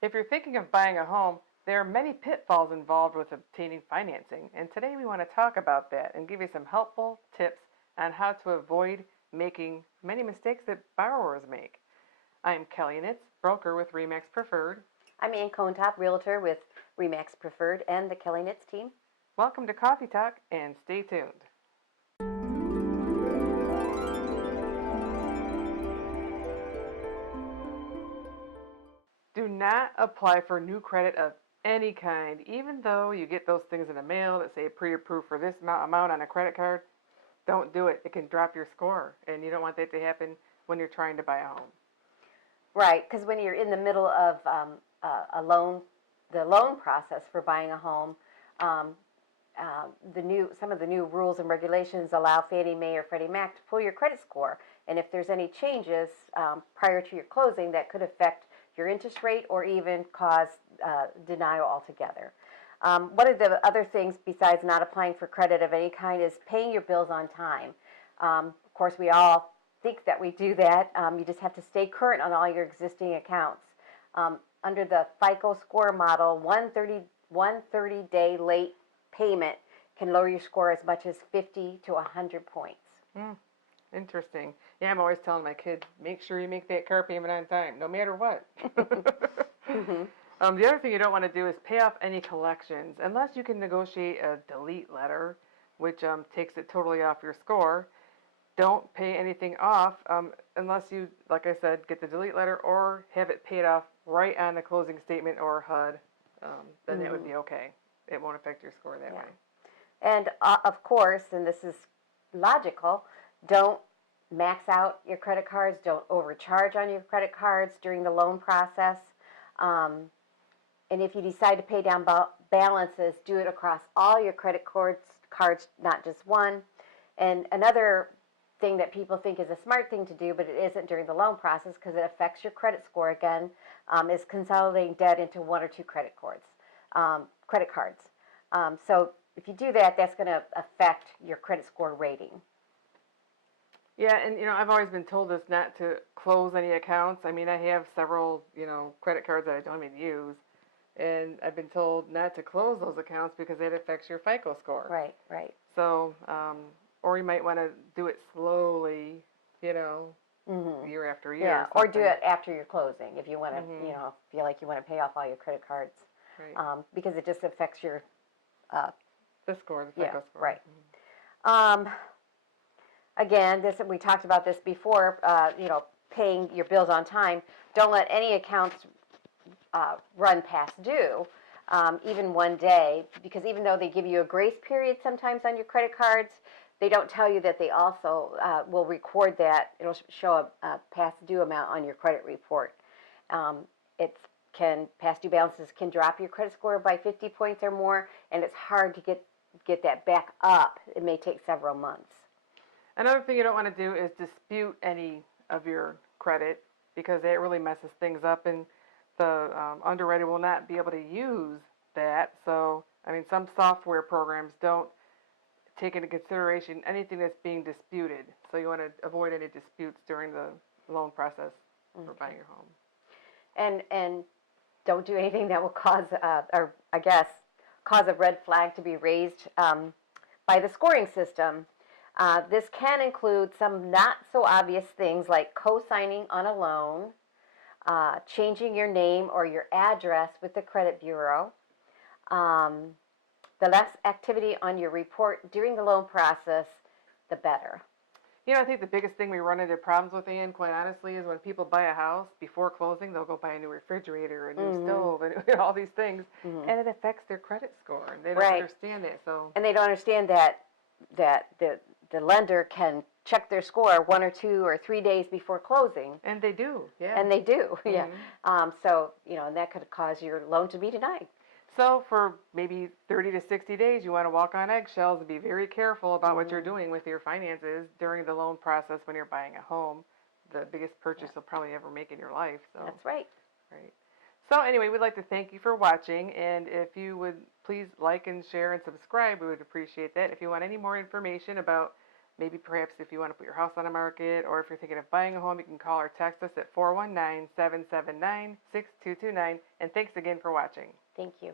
If you're thinking of buying a home, there are many pitfalls involved with obtaining financing, and today we want to talk about that and give you some helpful tips on how to avoid making many mistakes that borrowers make. I'm Kelley Knitz, broker with RE/MAX Preferred. I'm Ann Cohn-Top, realtor with RE/MAX Preferred and the Kelley Knitz Team. Welcome to Coffee Talk, and stay tuned. Do not apply for new credit of any kind, even though you get those things in the mail that say pre-approved for this amount on a credit card. Don't do it. It can drop your score, and you don't want that to happen when you're trying to buy a home. Right, because when you're in the middle of the loan process for buying a home, some of the new rules and regulations allow Fannie Mae or Freddie Mac to pull your credit score, and if there's any changes prior to your closing, that could affect your interest rate or even cause denial altogether. One of the other things besides not applying for credit of any kind is paying your bills on time. Of course, we all think that we do that. You just have to stay current on all your existing accounts. Under the FICO score model, one 30-day late payment can lower your score as much as 50 to 100 points. Interesting. Yeah, I'm always telling my kids, make sure you make that car payment on time, no matter what. Mm-hmm. The other thing you don't want to do is pay off any collections, unless you can negotiate a delete letter, which takes it totally off your score. Don't pay anything off unless you, like I said, get the delete letter or have it paid off right on the closing statement or HUD. Then that would be okay. It won't affect your score that way. And of course, and this is logical, don't max out your credit cards. Don't overcharge on your credit cards during the loan process. And if you decide to pay down balances, do it across all your credit cards, not just one. And another thing that people think is a smart thing to do, but it isn't during the loan process because it affects your credit score again, is consolidating debt into one or two credit cards. So if you do that, that's going to affect your credit score rating. Yeah, and I've always been told this not to close any accounts. I mean, I have several, credit cards that I don't even use, and I've been told not to close those accounts because it affects your FICO score. Right, right. So, or you might want to do it slowly, year after year. Yeah, or do it after your closing if you want to, feel like you want to pay off all your credit cards, right. Because it just affects your the score, the FICO score. Right. Again, we talked about this before. Paying your bills on time. Don't let any accounts run past due, even one day, because even though they give you a grace period sometimes on your credit cards, they don't tell you that they also will record that. It'll show a past due amount on your credit report. Past due balances can drop your credit score by 50 points or more, and it's hard to get that back up. It may take several months. Another thing you don't want to do is dispute any of your credit because that really messes things up, and the underwriter will not be able to use that. So, some software programs don't take into consideration anything that's being disputed. So you want to avoid any disputes during the loan process for buying your home. And don't do anything that will cause a red flag to be raised by the scoring system. This can include some not so obvious things like co-signing on a loan, changing your name or your address with the credit bureau, the less activity on your report during the loan process, the better. I think the biggest thing we run into problems with, Ann, quite honestly, is when people buy a house, before closing, they'll go buy a new refrigerator, a new stove, and all these things, and it affects their credit score, and they don't understand that. And they don't understand that the lender can check their score 1 or 2 or 3 days before closing. And they do, yeah. And they do, yeah. So, and that could cause your loan to be denied. So for maybe 30 to 60 days, you want to walk on eggshells and be very careful about what you're doing with your finances during the loan process when you're buying a home. The biggest purchase you'll probably ever make in your life. So. That's right. Right. So anyway, we'd like to thank you for watching, and if you would please like and share and subscribe, we would appreciate that. If you want any more information about maybe perhaps if you want to put your house on the market, or if you're thinking of buying a home, you can call or text us at 419-779-6229. And thanks again for watching. Thank you.